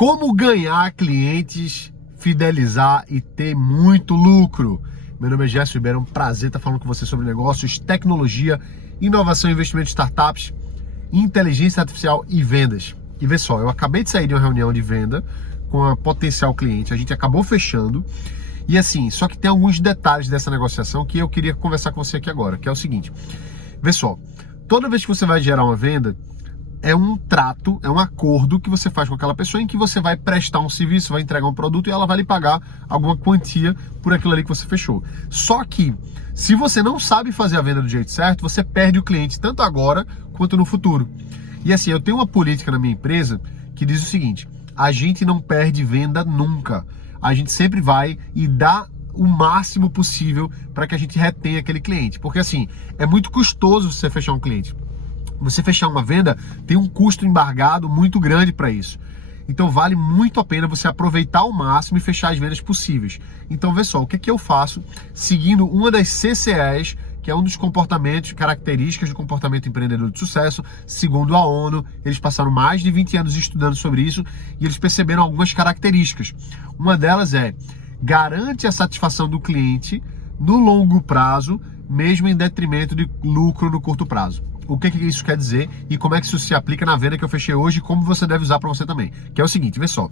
Como ganhar clientes, fidelizar e ter muito lucro. Meu nome é Gerson Ribeiro, é um prazer estar falando com você sobre negócios, tecnologia, inovação, investimento em startups, inteligência artificial e vendas. E vê só, eu acabei de sair de uma reunião de venda com a potencial cliente, a gente acabou fechando. E assim, só que tem alguns detalhes dessa negociação que eu queria conversar com você aqui agora, que é o seguinte. Vê só, toda vez que você vai gerar uma venda, é um trato, é um acordo que você faz com aquela pessoa em que você vai prestar um serviço, vai entregar um produto e ela vai lhe pagar alguma quantia por aquilo ali que você fechou. Só que, se você não sabe fazer a venda do jeito certo, você perde o cliente tanto agora quanto no futuro. E assim, eu tenho uma política na minha empresa que diz o seguinte: a gente não perde venda nunca. A gente sempre vai e dá o máximo possível para que a gente retenha aquele cliente. Porque assim, é muito custoso você fechar um cliente. Você fechar uma venda tem um custo embargado muito grande para isso. Então vale muito a pena você aproveitar ao máximo e fechar as vendas possíveis. Então vê só, o que é que eu faço seguindo uma das CCEs, que é um dos comportamentos, características do comportamento empreendedor de sucesso, segundo a ONU. Eles passaram mais de 20 anos estudando sobre isso e eles perceberam algumas características. Uma delas é: garante a satisfação do cliente no longo prazo, mesmo em detrimento de lucro no curto prazo. O que isso quer dizer e como é que isso se aplica na venda que eu fechei hoje e como você deve usar para você também. Que é o seguinte, vê só.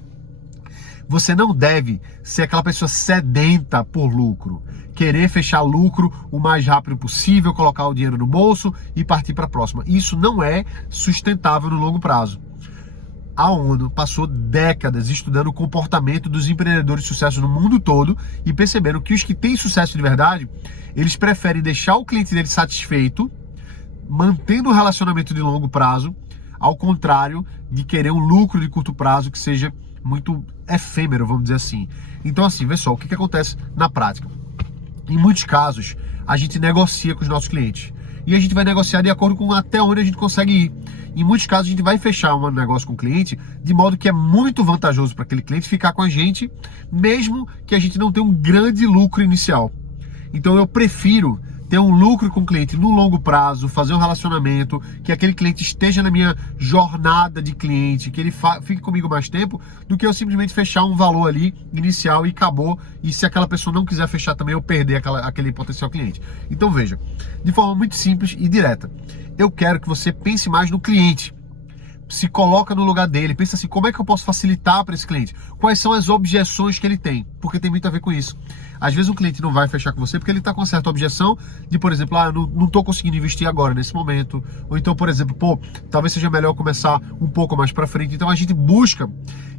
Você não deve ser aquela pessoa sedenta por lucro, querer fechar lucro o mais rápido possível, colocar o dinheiro no bolso e partir para a próxima. Isso não é sustentável no longo prazo. A ONU passou décadas estudando o comportamento dos empreendedores de sucesso no mundo todo e perceberam que os que têm sucesso de verdade, eles preferem deixar o cliente dele satisfeito, mantendo o relacionamento de longo prazo, ao contrário de querer um lucro de curto prazo que seja muito efêmero, vamos dizer assim. Então assim, vê só, o que acontece na prática? Em muitos casos, a gente negocia com os nossos clientes. E a gente vai negociar de acordo com até onde a gente consegue ir. Em muitos casos, a gente vai fechar um negócio com o cliente de modo que é muito vantajoso para aquele cliente ficar com a gente, mesmo que a gente não tenha um grande lucro inicial. Então eu prefiro ter um lucro com o cliente no longo prazo, fazer um relacionamento, que aquele cliente esteja na minha jornada de cliente, que ele fique comigo mais tempo, do que eu simplesmente fechar um valor ali inicial e acabou, e se aquela pessoa não quiser fechar também, eu perder aquele potencial cliente. Então veja, de forma muito simples e direta, eu quero que você pense mais no cliente. Se coloca no lugar dele, pensa assim, como é que eu posso facilitar para esse cliente? Quais são as objeções que ele tem? Porque tem muito a ver com isso. Às vezes um cliente não vai fechar com você porque ele está com uma certa objeção de, por exemplo, eu não estou conseguindo investir agora, nesse momento. Ou então, por exemplo, talvez seja melhor começar um pouco mais para frente. Então a gente busca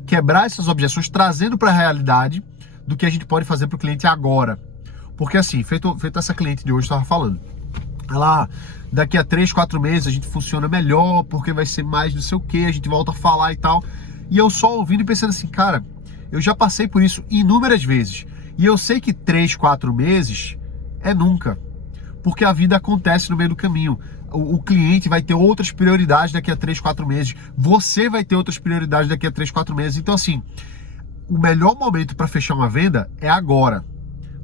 quebrar essas objeções, trazendo para a realidade do que a gente pode fazer para o cliente agora. Porque assim, feito essa cliente de hoje estava falando, daqui a 3, 4 meses a gente funciona melhor, porque vai ser mais não sei o que, a gente volta a falar e tal. E eu só ouvindo e pensando assim, cara, eu já passei por isso inúmeras vezes. E eu sei que 3, 4 meses é nunca. Porque a vida acontece no meio do caminho. O cliente vai ter outras prioridades daqui a 3, 4 meses. Você vai ter outras prioridades daqui a 3, 4 meses. Então assim, o melhor momento para fechar uma venda é agora.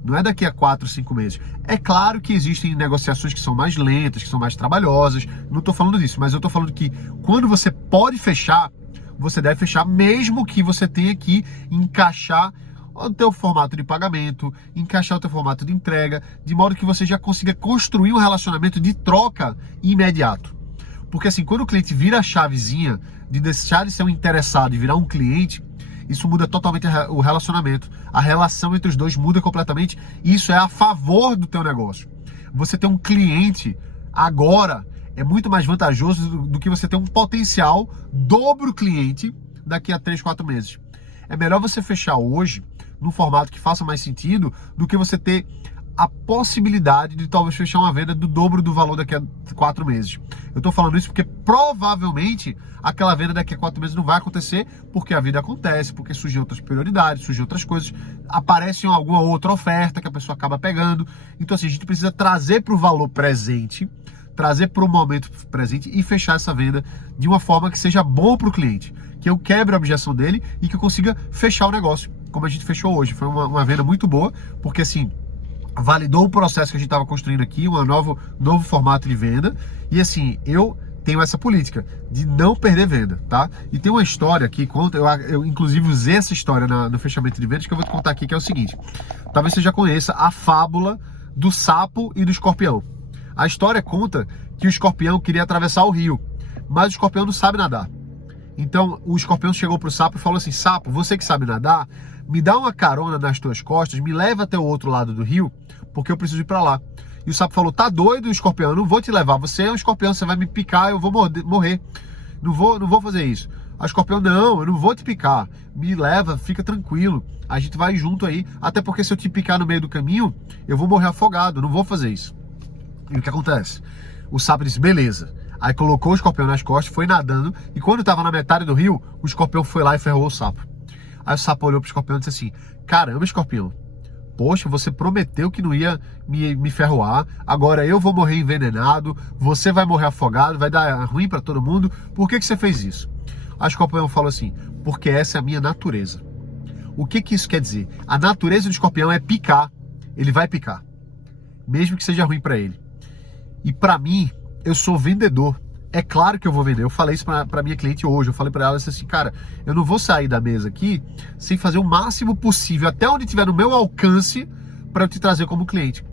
Não é daqui a 4, 5 meses. É claro que existem negociações que são mais lentas, que são mais trabalhosas. Não estou falando disso, mas eu estou falando que quando você pode fechar, você deve fechar, mesmo que você tenha que encaixar o teu formato de pagamento, encaixar o teu formato de entrega, de modo que você já consiga construir um relacionamento de troca imediato. Porque assim, quando o cliente vira a chavezinha de deixar de ser um interessado e virar um cliente, isso muda totalmente o relacionamento. A relação entre os dois muda completamente. E isso é a favor do teu negócio. Você ter um cliente agora é muito mais vantajoso do que você ter um potencial dobro cliente daqui a 3, 4 meses. É melhor você fechar hoje num formato que faça mais sentido do que você ter a possibilidade de talvez fechar uma venda do dobro do valor daqui a 4 meses. Eu estou falando isso porque provavelmente aquela venda daqui a 4 meses não vai acontecer, porque a vida acontece, porque surgem outras prioridades, surgem outras coisas, aparece alguma outra oferta que a pessoa acaba pegando. Então assim, a gente precisa trazer para o valor presente, trazer para o momento presente e fechar essa venda de uma forma que seja bom para o cliente, que eu quebre a objeção dele e que eu consiga fechar o negócio, como a gente fechou hoje. Foi uma venda muito boa, porque assim, validou o processo que a gente estava construindo aqui, novo formato de venda. E assim, eu tenho essa política de não perder venda, tá? E tem uma história que conta, eu inclusive usei essa história no fechamento de vendas, que eu vou te contar aqui, que é o seguinte. Talvez você já conheça a fábula do sapo e do escorpião. A história conta que o escorpião queria atravessar o rio, mas o escorpião não sabe nadar. Então o escorpião chegou pro sapo e falou assim: sapo, você que sabe nadar, me dá uma carona nas tuas costas, me leva até o outro lado do rio, porque eu preciso ir pra lá. E o sapo falou: tá doido, escorpião, eu não vou te levar, você é um escorpião, você vai me picar, eu vou morrer. Não vou fazer isso. A escorpião: não, eu não vou te picar, me leva, fica tranquilo, a gente vai junto aí, até porque se eu te picar no meio do caminho, eu vou morrer afogado, eu não vou fazer isso. E o que acontece? O sapo disse: beleza. Aí colocou o escorpião nas costas, foi nadando, e quando estava na metade do rio, o escorpião foi lá e ferrou o sapo. Aí o sapo olhou pro escorpião e disse assim: caramba, escorpião, poxa, você prometeu que não ia me ferroar, agora eu vou morrer envenenado, você vai morrer afogado, vai dar ruim para todo mundo, por que você fez isso? Aí o escorpião falou assim: porque essa é a minha natureza. O que isso quer dizer? A natureza do escorpião é picar, ele vai picar, mesmo que seja ruim para ele. E para mim, eu sou vendedor. É claro que eu vou vender. Eu falei isso para minha cliente hoje. Eu falei para ela assim: cara, eu não vou sair da mesa aqui sem fazer o máximo possível, até onde tiver no meu alcance, para eu te trazer como cliente.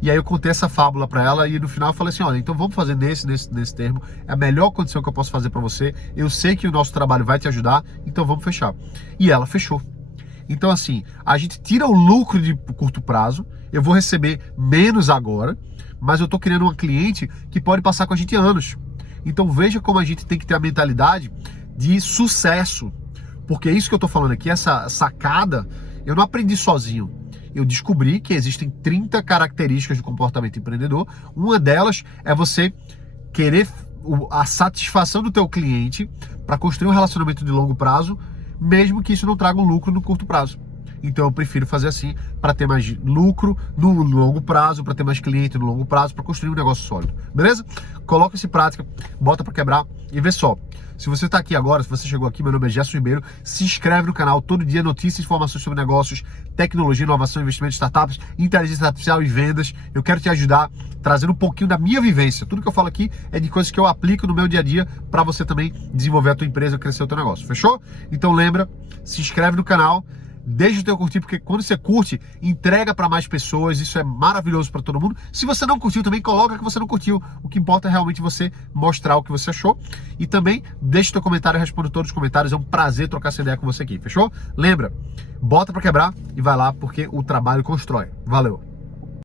E aí eu contei essa fábula para ela e no final eu falei assim: olha, então vamos fazer nesse termo. É a melhor condição que eu posso fazer para você. Eu sei que o nosso trabalho vai te ajudar, então vamos fechar. E ela fechou. Então assim, a gente tira o lucro de curto prazo. Eu vou receber menos agora, mas eu estou criando uma cliente que pode passar com a gente anos. Então veja como a gente tem que ter a mentalidade de sucesso. Porque é isso que eu estou falando aqui, essa sacada, eu não aprendi sozinho. Eu descobri que existem 30 características do comportamento empreendedor. Uma delas é você querer a satisfação do teu cliente para construir um relacionamento de longo prazo, mesmo que isso não traga um lucro no curto prazo. Então eu prefiro fazer assim para ter mais lucro no longo prazo, para ter mais cliente no longo prazo, para construir um negócio sólido, beleza? Coloca isso em prática, bota para quebrar e vê só. Se você está aqui agora, se você chegou aqui, meu nome é Gerson Ribeiro, se inscreve no canal, todo dia notícias, informações sobre negócios, tecnologia, inovação, investimento, startups, inteligência artificial e vendas. Eu quero te ajudar trazendo um pouquinho da minha vivência. Tudo que eu falo aqui é de coisas que eu aplico no meu dia a dia para você também desenvolver a tua empresa, crescer o teu negócio, fechou? Então lembra, se inscreve no canal, deixa o teu curtir, porque quando você curte, entrega para mais pessoas, isso é maravilhoso para todo mundo. Se você não curtiu também, coloca que você não curtiu. O que importa é realmente você mostrar o que você achou. E também deixa o teu comentário, eu respondo todos os comentários. É um prazer trocar essa ideia com você aqui, fechou? Lembra, bota para quebrar e vai lá, porque o trabalho constrói. Valeu!